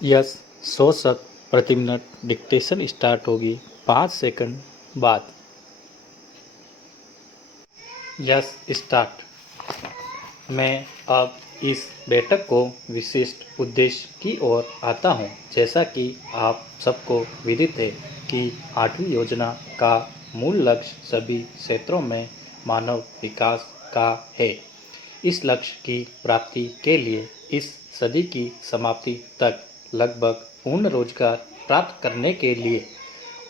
Yes 100 शत प्रति minute dictation start होगी 5 सेकंड बाद। Yes start. मैं अब इस बैठक को विशिष्ट उद्देश्य की ओर आता हूं। जैसा कि आप सबको विदित है कि 8वीं योजना का मूल लक्ष्य सभी क्षेत्रों में मानव विकास का है। इस लक्ष्य की प्राप्ति के लिए इस सदी की समाप्ति तक लगभग पूर्ण रोजगार प्राप्त करने के लिए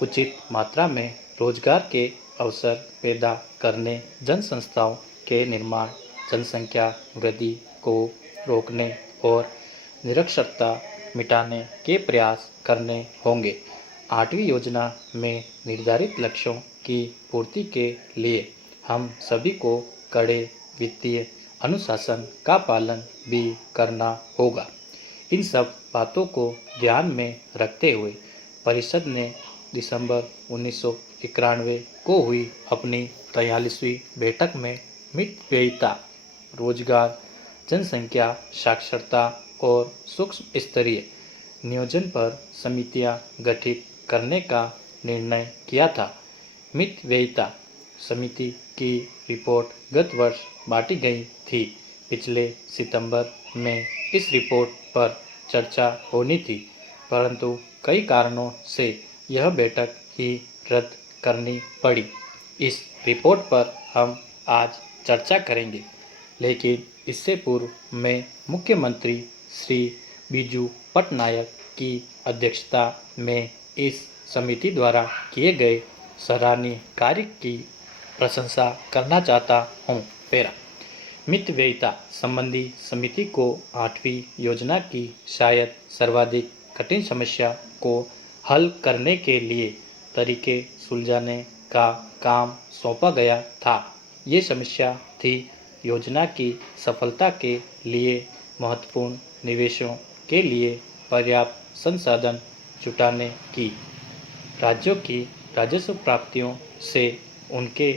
उचित मात्रा में रोजगार के अवसर पैदा करने, जनसंस्थाओं के निर्माण, जनसंख्या वृद्धि को रोकने और निरक्षरता मिटाने के प्रयास करने होंगे। 8वीं योजना में निर्धारित लक्ष्यों की पूर्ति के लिए हम सभी को कड़े वित्तीय अनुशासन का पालन भी करना होगा। इन सब बातों को ध्यान में रखते हुए परिषद ने दिसंबर 1991 को हुई अपनी 43वीं बैठक में मितव्ययिता, रोजगार, जनसंख्या साक्षरता और सूक्ष्म स्तरीय नियोजन पर समितियां गठित करने का निर्णय किया था। मितव्ययिता समिति की रिपोर्ट गत वर्ष बांटी गई थी। पिछले सितंबर में इस रिपोर्ट पर चर्चा होनी थी, परंतु कई कारणों से यह बैठक ही रद्द करनी पड़ी। इस रिपोर्ट पर हम आज चर्चा करेंगे, लेकिन इससे पूर्व मैं मुख्यमंत्री श्री बीजू पटनायक की अध्यक्षता में इस समिति द्वारा किए गए सराहनीय कार्य की प्रशंसा करना चाहता हूँ। पैरा मितव्ययिता संबंधी समिति को 8वीं योजना की शायद सर्वाधिक कठिन समस्या को हल करने के लिए तरीके सुलझाने का काम सौंपा गया था। ये समस्या थी योजना की सफलता के लिए महत्वपूर्ण निवेशों के लिए पर्याप्त संसाधन जुटाने की। राज्यों की राजस्व प्राप्तियों से उनके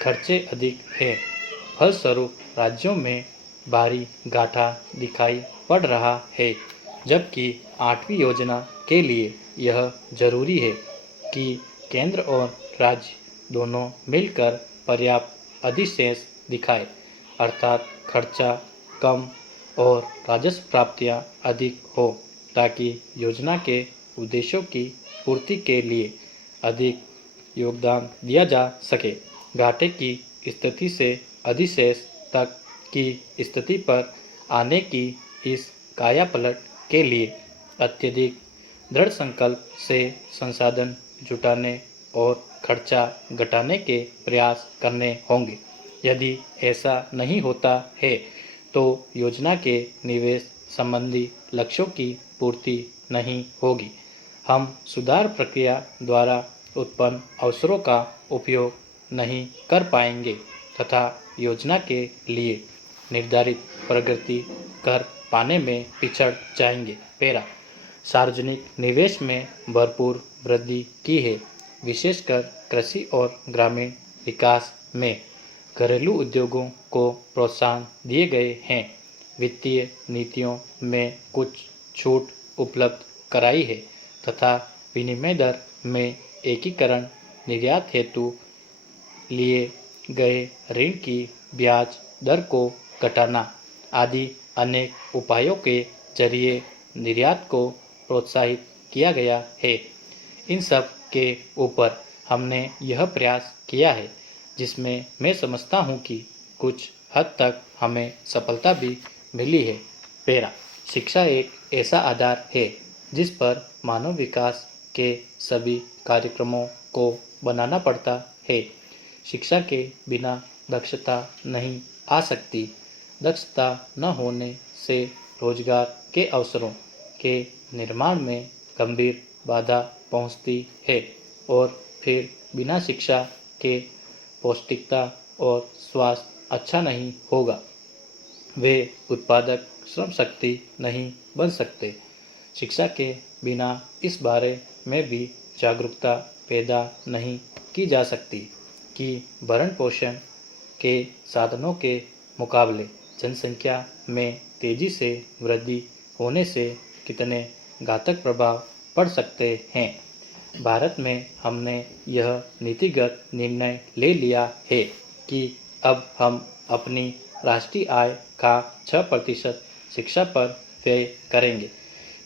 खर्चे अधिक हैं। फलस्वरूप राज्यों में भारी घाटा दिखाई पड़ रहा है, जबकि 8वीं योजना के लिए यह जरूरी है कि केंद्र और राज्य दोनों मिलकर पर्याप्त अधिशेष दिखाएं, अर्थात खर्चा कम और राजस्व प्राप्तियां अधिक हो, ताकि योजना के उद्देश्यों की पूर्ति के लिए अधिक योगदान दिया जा सके। घाटे की स्थिति से अधिशेष तक की स्थिति पर आने की इस कायापलट के लिए अत्यधिक दृढ़ संकल्प से संसाधन जुटाने और खर्चा घटाने के प्रयास करने होंगे। यदि ऐसा नहीं होता है तो योजना के निवेश संबंधी लक्ष्यों की पूर्ति नहीं होगी। हम सुधार प्रक्रिया द्वारा उत्पन्न अवसरों का उपयोग नहीं कर पाएंगे तथा योजना के लिए निर्धारित प्रगति कर पाने में पिछड़ जाएंगे। पैरा सार्वजनिक निवेश में भरपूर वृद्धि की है, विशेषकर कृषि और ग्रामीण विकास में। घरेलू उद्योगों को प्रोत्साहन दिए गए हैं। वित्तीय नीतियों में कुछ छूट उपलब्ध कराई है तथा विनिमय दर में एकीकरण, निर्यात हेतु लिए गए ऋण की ब्याज दर को घटाना आदि अनेक उपायों के जरिए निर्यात को प्रोत्साहित किया गया है। इन सब के ऊपर हमने यह प्रयास किया है, जिसमें मैं समझता हूँ कि कुछ हद तक हमें सफलता भी मिली है। पैरा शिक्षा एक ऐसा आधार है जिस पर मानव विकास के सभी कार्यक्रमों को बनाना पड़ता है। शिक्षा के बिना दक्षता नहीं आ सकती। दक्षता न होने से रोजगार के अवसरों के निर्माण में गंभीर बाधा पहुंचती है और फिर बिना शिक्षा के पौष्टिकता और स्वास्थ्य अच्छा नहीं होगा। वे उत्पादक श्रम शक्ति नहीं बन सकते। शिक्षा के बिना इस बारे में भी जागरूकता पैदा नहीं की जा सकती कि भरण पोषण के साधनों के मुकाबले जनसंख्या में तेजी से वृद्धि होने से कितने घातक प्रभाव पड़ सकते हैं। भारत में हमने यह नीतिगत निर्णय ले लिया है कि अब हम अपनी राष्ट्रीय आय का 6% शिक्षा पर व्यय करेंगे।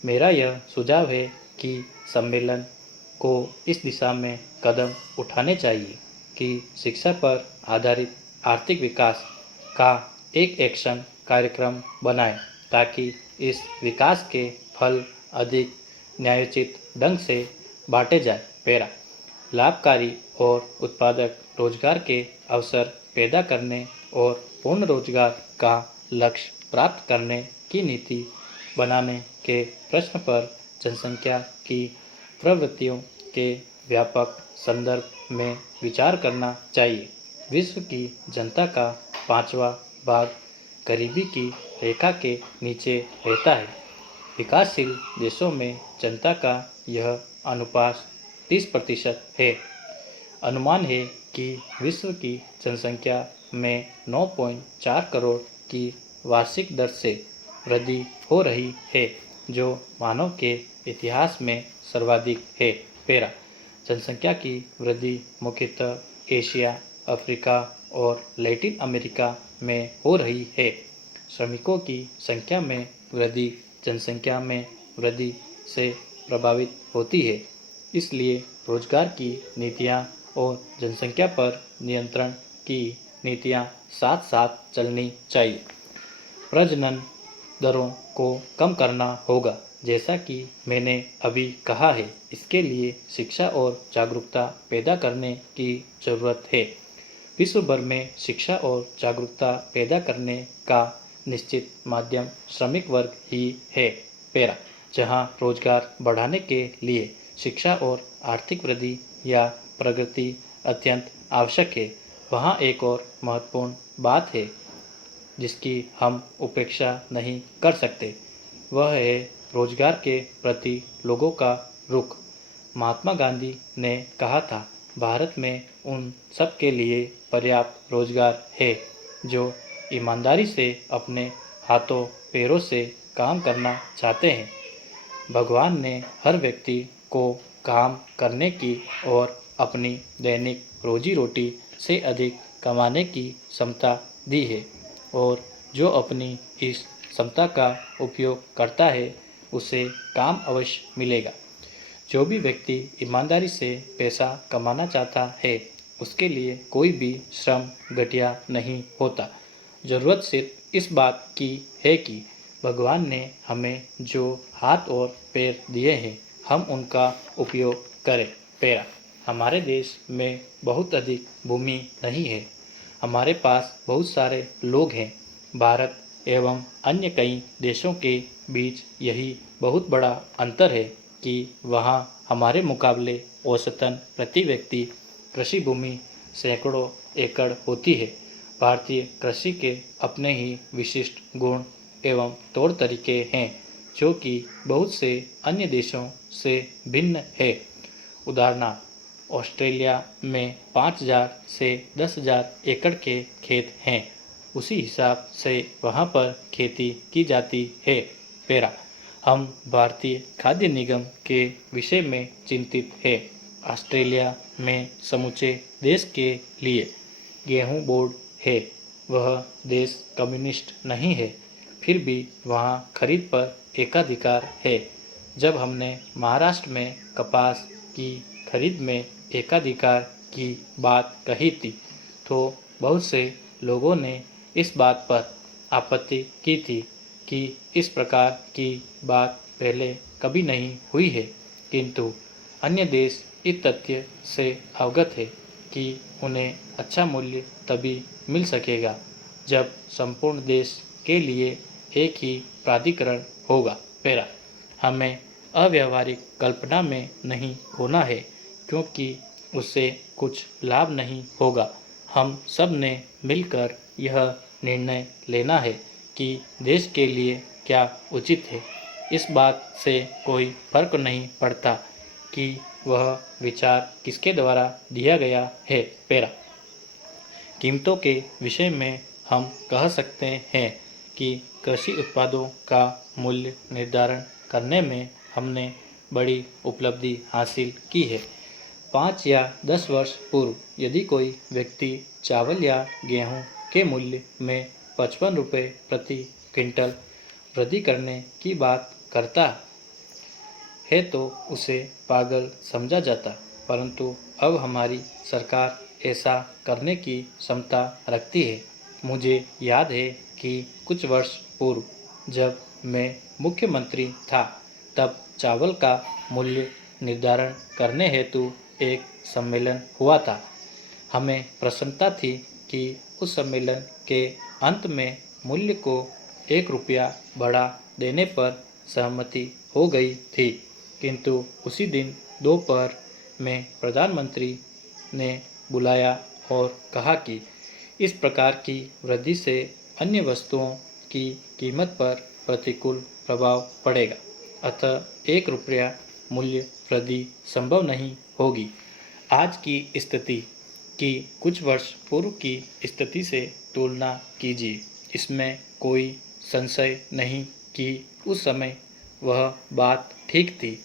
मेरा यह सुझाव है कि सम्मेलन को इस दिशा में कदम उठाने चाहिए कि शिक्षा पर आधारित आर्थिक विकास का एक एक्शन कार्यक्रम बनाएं, ताकि इस विकास के फल अधिक न्यायोचित ढंग से बांटे जाए। पैरा लाभकारी और उत्पादक रोजगार के अवसर पैदा करने और पूर्ण रोजगार का लक्ष्य प्राप्त करने की नीति बनाने के प्रश्न पर जनसंख्या की प्रवृत्तियों के व्यापक संदर्भ में विचार करना चाहिए। विश्व की जनता का 5वां भाग गरीबी की रेखा के नीचे रहता है। विकासशील देशों में जनता का यह अनुपात 30% है। अनुमान है कि विश्व की जनसंख्या में 9.4 करोड़ की वार्षिक दर से वृद्धि हो रही है, जो मानव के इतिहास में सर्वाधिक है। पैरा जनसंख्या की वृद्धि मुख्यतः एशिया, अफ्रीका और लैटिन अमेरिका में हो रही है। श्रमिकों की संख्या में वृद्धि जनसंख्या में वृद्धि से प्रभावित होती है, इसलिए रोजगार की नीतियां और जनसंख्या पर नियंत्रण की नीतियां साथ साथ चलनी चाहिए। प्रजनन दरों को कम करना होगा, जैसा कि मैंने अभी कहा है। इसके लिए शिक्षा और जागरूकता पैदा करने की जरूरत है। विश्व भर में शिक्षा और जागरूकता पैदा करने का निश्चित माध्यम श्रमिक वर्ग ही है। पैरा जहां रोजगार बढ़ाने के लिए शिक्षा और आर्थिक वृद्धि या प्रगति अत्यंत आवश्यक है, वहां एक और महत्वपूर्ण बात है जिसकी हम उपेक्षा नहीं कर सकते, वह है रोजगार के प्रति लोगों का रुख। महात्मा गांधी ने कहा था, भारत में उन सब के लिए पर्याप्त रोजगार है जो ईमानदारी से अपने हाथों पैरों से काम करना चाहते हैं। भगवान ने हर व्यक्ति को काम करने की और अपनी दैनिक रोजी रोटी से अधिक कमाने की क्षमता दी है, और जो अपनी इस क्षमता का उपयोग करता है उसे काम अवश्य मिलेगा। जो भी व्यक्ति ईमानदारी से पैसा कमाना चाहता है, उसके लिए कोई भी श्रम घटिया नहीं होता। ज़रूरत सिर्फ इस बात की है कि भगवान ने हमें जो हाथ और पैर दिए हैं, हम उनका उपयोग करें। पैरा हमारे देश में बहुत अधिक भूमि नहीं है। हमारे पास बहुत सारे लोग हैं। भारत एवं अन्य कई देशों के बीच यही बहुत बड़ा अंतर है कि वहाँ हमारे मुकाबले औसतन प्रति व्यक्ति कृषि भूमि सैकड़ों एकड़ होती है। भारतीय कृषि के अपने ही विशिष्ट गुण एवं तौर तरीके हैं, जो कि बहुत से अन्य देशों से भिन्न है। उदाहरणार्थ ऑस्ट्रेलिया में 5,000 से 10,000 एकड़ के खेत हैं। उसी हिसाब से वहाँ पर खेती की जाती है। पैरा हम भारतीय खाद्य निगम के विषय में चिंतित है। ऑस्ट्रेलिया में समूचे देश के लिए गेहूं बोर्ड है। वह देश कम्युनिस्ट नहीं है, फिर भी वहाँ खरीद पर एकाधिकार है। जब हमने महाराष्ट्र में कपास की खरीद में एकाधिकार की बात कही थी, तो बहुत से लोगों ने इस बात पर आपत्ति की थी कि इस प्रकार की बात पहले कभी नहीं हुई है, किंतु अन्य देश इस तथ्य से अवगत है कि उन्हें अच्छा मूल्य तभी मिल सकेगा जब संपूर्ण देश के लिए एक ही प्राधिकरण होगा। पैरा हमें अव्यावहारिक कल्पना में नहीं होना है, क्योंकि उससे कुछ लाभ नहीं होगा। हम सब ने मिलकर यह निर्णय लेना है कि देश के लिए क्या उचित है। इस बात से कोई फर्क नहीं पड़ता कि वह विचार किसके द्वारा दिया गया है। पैरा कीमतों के विषय में हम कह सकते हैं कि कृषि उत्पादों का मूल्य निर्धारण करने में हमने बड़ी उपलब्धि हासिल की है। 5 या 10 वर्ष पूर्व यदि कोई व्यक्ति चावल या गेहूं के मूल्य में 55 रुपये प्रति क्विंटल वृद्धि करने की बात करता है तो उसे पागल समझा जाता, परंतु अब हमारी सरकार ऐसा करने की क्षमता रखती है। मुझे याद है कि कुछ वर्ष पूर्व जब मैं मुख्यमंत्री था, तब चावल का मूल्य निर्धारण करने हेतु एक सम्मेलन हुआ था। हमें प्रसन्नता थी कि उस सम्मेलन के अंत में मूल्य को 1 रुपया बढ़ा देने पर सहमति हो गई थी, किंतु उसी दिन दोपहर में प्रधानमंत्री ने बुलाया और कहा कि इस प्रकार की वृद्धि से अन्य वस्तुओं की कीमत पर प्रतिकूल प्रभाव पड़ेगा, अतः 1 रुपया मूल्य वृद्धि संभव नहीं होगी। आज की स्थिति की कुछ वर्ष पूर्व की स्थिति से तुलना कीजिए। इसमें कोई संशय नहीं कि उस समय वह बात ठीक थी,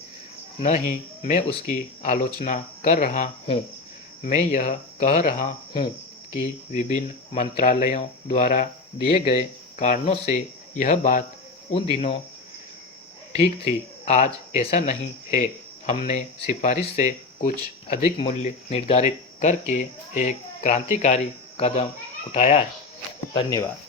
न ही मैं उसकी आलोचना कर रहा हूँ। मैं यह कह रहा हूँ कि विभिन्न मंत्रालयों द्वारा दिए गए कारणों से यह बात उन दिनों ठीक थी, आज ऐसा नहीं है। हमने सिफारिश से कुछ अधिक मूल्य निर्धारित करके एक क्रांतिकारी कदम उठाया है। धन्यवाद।